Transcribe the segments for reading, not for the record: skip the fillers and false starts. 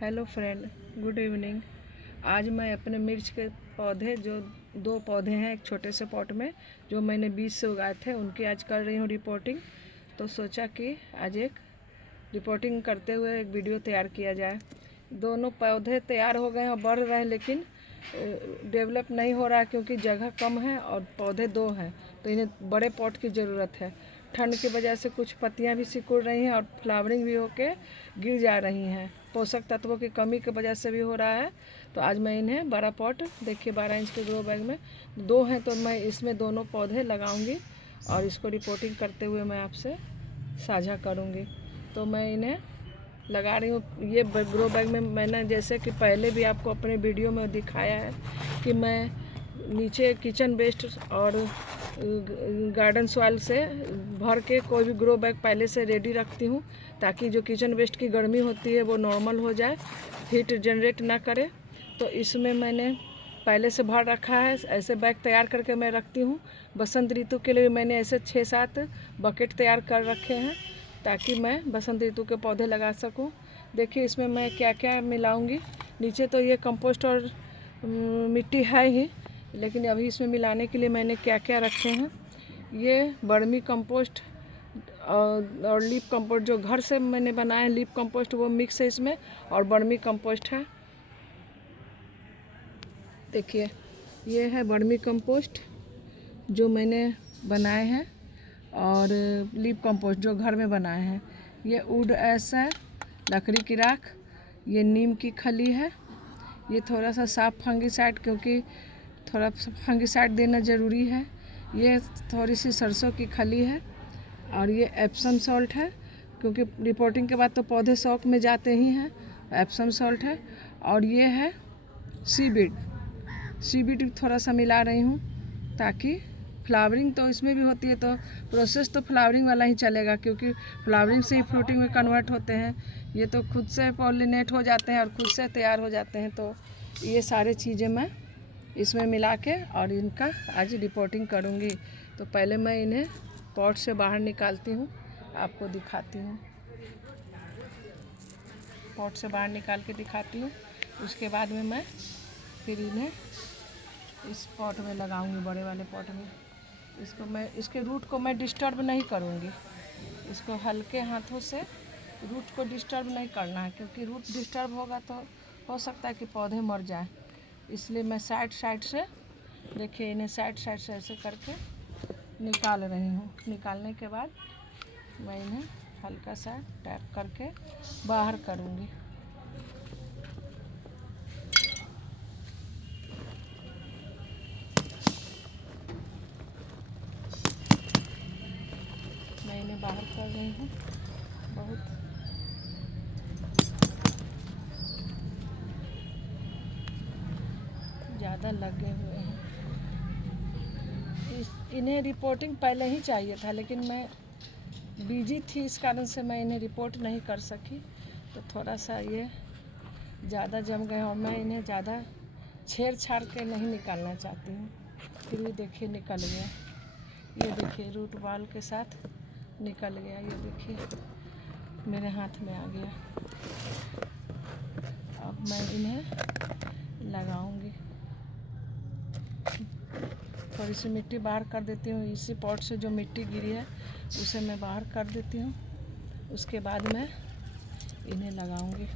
Hello friend, good evening. आज मैं अपने मिर्च के पौधे जो 2 पौधे हैं एक छोटे से पॉट में जो मैंने बीज से उगाए थे उनकी आज कर रही हूँ रिपोर्टिंग। तो सोचा कि आज एक रिपोर्टिंग करते हुए एक वीडियो तैयार किया जाए। दोनों पौधे तैयार हो गए हैं और बढ़ रहे हैं, लेकिन डेवलप नहीं हो रहा है क्योंकि जगह कम है और पौधे 2 हैं, तो इन्हें बड़े पॉट की ज़रूरत है। ठंड की वजह से कुछ पत्तियां भी सिकुड़ रही हैं और फ्लावरिंग भी होके गिर जा रही हैं। पोषक तत्वों की कमी की वजह से भी हो रहा है। तो आज मैं इन्हें बड़ा पॉट, देखिए 12 इंच के ग्रो बैग में 2 हैं, तो मैं इसमें दोनों पौधे लगाऊंगी और इसको रिपोर्टिंग करते हुए मैं आपसे साझा करूंगी। तो मैं इन्हें लगा रही हूँ। ये ग्रो बैग में मैंने जैसे कि पहले भी आपको अपने वीडियो में दिखाया है कि मैं नीचे किचन वेस्ट और गार्डन सॉइल से भर के कोई भी ग्रो बैग पहले से रेडी रखती हूँ, ताकि जो किचन वेस्ट की गर्मी होती है वो नॉर्मल हो जाए, हीट जनरेट ना करे। तो इसमें मैंने पहले से भर रखा है, ऐसे बैग तैयार करके मैं रखती हूँ। बसंत ऋतु के लिए मैंने ऐसे 6-7 बकेट तैयार कर रखे हैं ताकि मैं बसंत ऋतु के पौधे लगा सकूं। देखिए इसमें मैं क्या क्या मिलाऊंगी। नीचे तो ये कंपोस्ट और मिट्टी है ही, लेकिन अभी इसमें मिलाने के लिए मैंने क्या क्या रखे हैं। ये वर्मी कंपोस्ट और लीफ कंपोस्ट जो घर से मैंने बनाया है, लीफ कंपोस्ट वो मिक्स है इसमें, और वर्मी कंपोस्ट है। देखिए ये है वर्मी कंपोस्ट जो मैंने बनाए हैं, और लीफ कंपोस्ट जो घर में बनाए हैं। ये वुड ऐश है, लकड़ी की राख, ये नीम की खली है, ये थोड़ा सा साफ फंगिसाइड, क्योंकि थोड़ा फंगिसाइड देना ज़रूरी है। ये थोड़ी सी सरसों की खली है, और ये एप्सम सॉल्ट है, क्योंकि रिपोर्टिंग के बाद तो पौधे शौक में जाते ही हैं। एप्सम सॉल्ट है, और ये है सीबीड थोड़ा सा मिला रही हूँ, ताकि फ्लावरिंग तो इसमें भी होती है, तो प्रोसेस तो फ्लावरिंग वाला ही चलेगा, क्योंकि फ्लावरिंग से ही फ्रूटिंग में कन्वर्ट होते हैं। ये तो खुद से पॉलिनेट हो जाते हैं और खुद से तैयार हो जाते हैं। तो ये सारी चीज़ें मैं इसमें मिला के और इनका आज रिपोर्टिंग करूँगी। तो पहले मैं इन्हें पॉट से बाहर निकालती हूँ, आपको दिखाती हूँ। पॉट से बाहर निकाल के दिखाती हूँ। उसके बाद में मैं फिर इन्हें इस पॉट में लगाऊंगी, बड़े वाले पॉट में। इसके रूट को मैं डिस्टर्ब नहीं करूँगी। इसको हल्के हाथों से रूट को डिस्टर्ब नहीं करना है, क्योंकि रूट डिस्टर्ब होगा तो हो सकता है कि पौधे मर जाए। इसलिए मैं साइड से, देखिए इन्हें साइड से ऐसे करके निकाल रही हूँ। निकालने के बाद मैं इन्हें हल्का सा टैप करके बाहर करूँगी। मैं इन्हें बाहर कर रही हूँ। बहुत ज़्यादा लगे हुए हैं। इन्हें रिपोर्टिंग पहले ही चाहिए था, लेकिन मैं बिजी थी, इस कारण से मैं इन्हें रिपोर्ट नहीं कर सकी। तो थोड़ा सा ये ज़्यादा जम गए, और मैं इन्हें ज़्यादा छेड़छाड़ के नहीं निकालना चाहती हूँ। फिर भी देखिए निकल गया। ये देखिए रूट बॉल के साथ निकल गया। ये देखिए मेरे हाथ में आ गया। अब मैं इन्हें लगाऊंगी। थोड़ी सी मिट्टी बाहर कर देती हूँ। इसी पॉट से जो मिट्टी गिरी है उसे मैं बाहर कर देती हूँ। उसके बाद मैं इन्हें लगाऊंगी।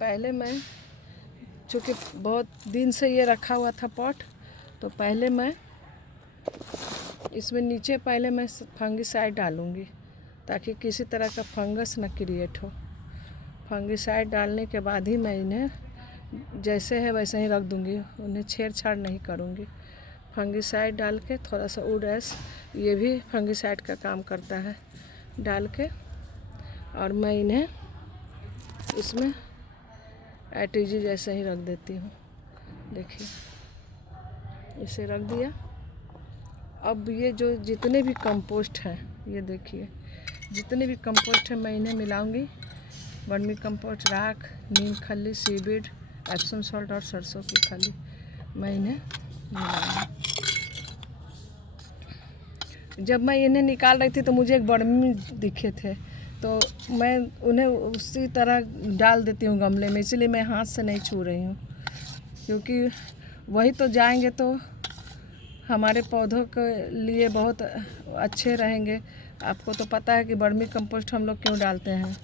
पहले मैं, चूँकि बहुत दिन से ये रखा हुआ था पॉट, तो पहले मैं इसमें नीचे पहले मैं फंगिसाइड डालूंगी, ताकि किसी तरह का फंगस न क्रिएट हो। फंगिसाइड डालने के बाद ही मैं इन्हें जैसे है वैसे ही रख दूंगी, उन्हें छेड़छाड़ नहीं करूंगी। फंगिसाइड डाल के थोड़ा सा वुड ऐश, ये भी फंगिसाइड का काम करता है, डाल के और मैं इन्हें इसमें एटीजी जैसे ही रख देती हूँ। देखिए इसे रख दिया। अब ये जो जितने भी कंपोस्ट हैं, ये देखिए जितने भी कंपोस्ट हैं मैं इन्हें मिलाऊंगी। वर्मी कंपोस्ट, राख, नीम खली, सीबीड, एप्सम सॉल्ट और सरसों की खली, मैं इन्हें मिलाऊंगी। जब मैं इन्हें निकाल रही थी तो मुझे एक वर्मी दिखे थे, तो मैं उन्हें उसी तरह डाल देती हूँ गमले में, इसलिए मैं हाथ से नहीं छू रही हूँ, क्योंकि वही तो जाएंगे तो हमारे पौधों के लिए बहुत अच्छे रहेंगे। आपको तो पता है कि वर्मी कंपोस्ट हम लोग क्यों डालते हैं,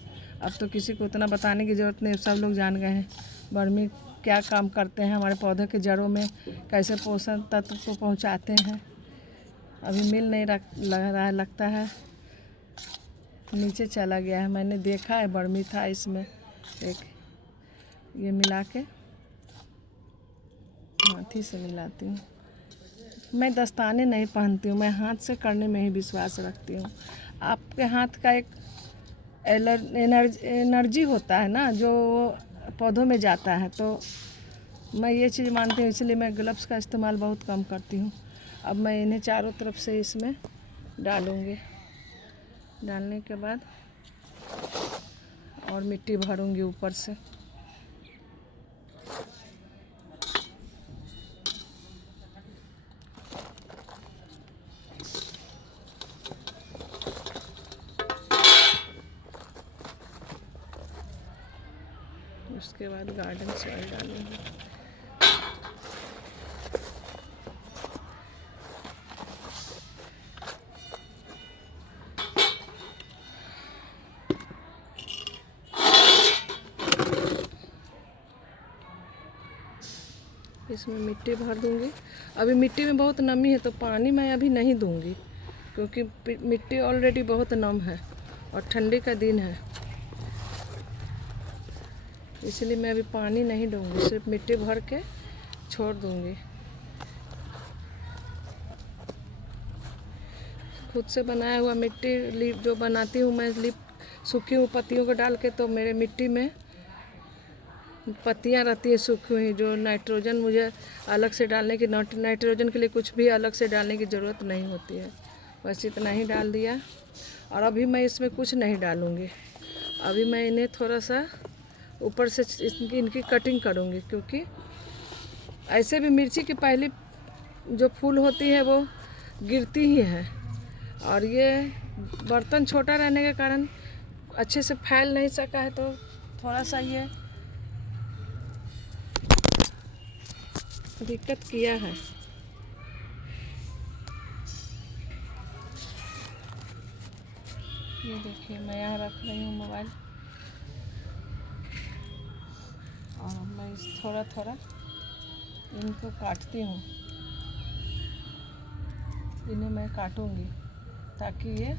अब तो किसी को इतना बताने की ज़रूरत नहीं, सब लोग जान गए हैं वर्मी क्या काम करते हैं, हमारे पौधे के जड़ों में कैसे पोषण तत्व को पहुंचाते हैं। अभी मिल नहीं रहा है, लगता है नीचे चला गया है। मैंने देखा है वर्मी था इसमें, एक ये मिला के हाथी से मिलाती हूँ। मैं दस्ताने नहीं पहनती हूँ, मैं हाथ से करने में ही विश्वास रखती हूँ। आपके हाथ का एक एनर्जी होता है ना जो पौधों में जाता है, तो मैं ये चीज़ मानती हूँ, इसलिए मैं ग्लव्स का इस्तेमाल बहुत कम करती हूँ। अब मैं इन्हें चारों तरफ से इसमें डालूँगी, डालने के बाद और मिट्टी भरूँगी ऊपर से। उसके बाद गार्डन सॉइल डालूँगी। इसमें मिट्टी भर दूँगी। अभी मिट्टी में बहुत नमी है तो पानी मैं अभी नहीं दूँगी, क्योंकि मिट्टी ऑलरेडी बहुत नम है और ठंडी का दिन है, इसलिए मैं अभी पानी नहीं दूँगी, सिर्फ मिट्टी भर के छोड़ दूँगी। खुद से बनाया हुआ मिट्टी लीप जो बनाती हूँ मैं, लीप सूखी हुई पत्तियों को डाल के, तो मेरे मिट्टी में पत्तियाँ रहती है सूखी हुई, जो नाइट्रोजन मुझे अलग से डालने की, नाइट्रोजन के लिए कुछ भी अलग से डालने की ज़रूरत नहीं होती है। बस इतना ही डाल दिया, और अभी मैं इसमें कुछ नहीं डालूँगी। अभी मैं इन्हें थोड़ा सा ऊपर से इनकी कटिंग करूँगी, क्योंकि ऐसे भी मिर्ची की पहली जो फूल होती है वो गिरती ही है, और ये बर्तन छोटा रहने के कारण अच्छे से फैल नहीं सका है, तो थोड़ा सा ये दिक्कत किया है। ये देखिए मैं यहाँ रख रही हूँ मोबाइल, और मैं थोड़ा थोड़ा इनको काटती हूँ, इन्हें मैं काटूँगी ताकि ये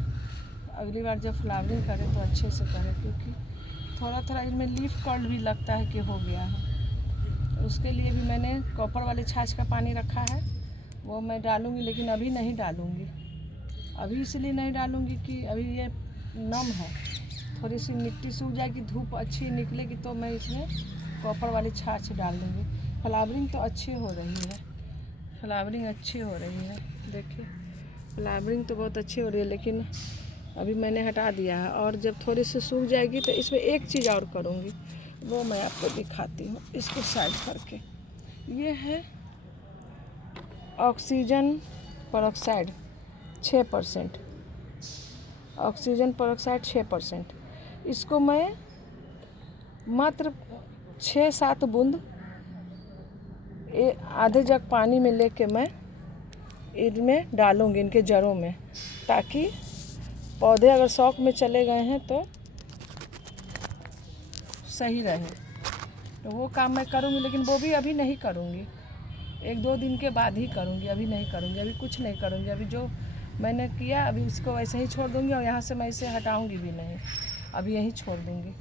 अगली बार जब फ्लावरिंग करे तो अच्छे से करे, क्योंकि थोड़ा थोड़ा इनमें लीफ कर्ल भी लगता है कि हो गया है। तो उसके लिए भी मैंने कॉपर वाली छाछ का पानी रखा है, वो मैं डालूँगी, लेकिन अभी नहीं डालूँगी। अभी इसलिए नहीं डालूँगी कि अभी ये नम है, थोड़ी सी मिट्टी सूख जाएगी, धूप अच्छी निकलेगी तो मैं इसमें कॉपर वाली छाछ डाल दूँगी। फ्लावरिंग तो अच्छी हो रही है, फ्लावरिंग अच्छी हो रही है, देखिए फ्लावरिंग तो बहुत अच्छी हो रही है, लेकिन अभी मैंने हटा दिया है। और जब थोड़ी सी सूख जाएगी तो इसमें एक चीज़ और करूँगी, वो मैं आपको दिखाती हूँ। इसको साइड करके, ये है ऑक्सीजन पेरोक्साइड 6%, ऑक्सीजन पेरोक्साइड 6%। इसको मैं मात्र 6-7 बूंद आधे जग पानी में लेके मैं इनमें डालूँगी, इनके जड़ों में, ताकि पौधे अगर शौक में चले गए हैं तो सही रहे। तो वो काम मैं करूँगी, लेकिन वो भी अभी नहीं करूँगी, 1-2 दिन के बाद ही करूँगी, अभी नहीं करूँगी, अभी कुछ नहीं करूँगी। अभी जो मैंने किया अभी इसको वैसे ही छोड़ दूँगी, और यहाँ से मैं इसे हटाऊँगी भी नहीं, अभी यहीं छोड़ दूँगी।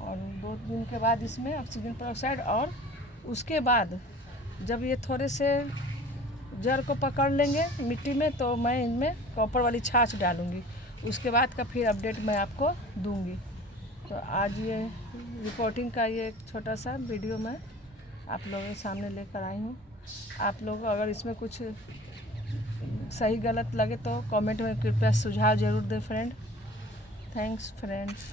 और 2 दिन के बाद इसमें ऑक्सीजन पेरोक्साइड, और उसके बाद जब ये थोड़े से जड़ को पकड़ लेंगे मिट्टी में, तो मैं इनमें कॉपर वाली छाछ डालूँगी। उसके बाद का फिर अपडेट मैं आपको दूँगी। तो आज ये रिपोर्टिंग का ये एक छोटा सा वीडियो मैं आप लोगों के सामने लेकर आई हूँ। आप लोग अगर इसमें कुछ सही गलत लगे तो कमेंट में कृपया सुझाव ज़रूर दें फ्रेंड। Thanks friends.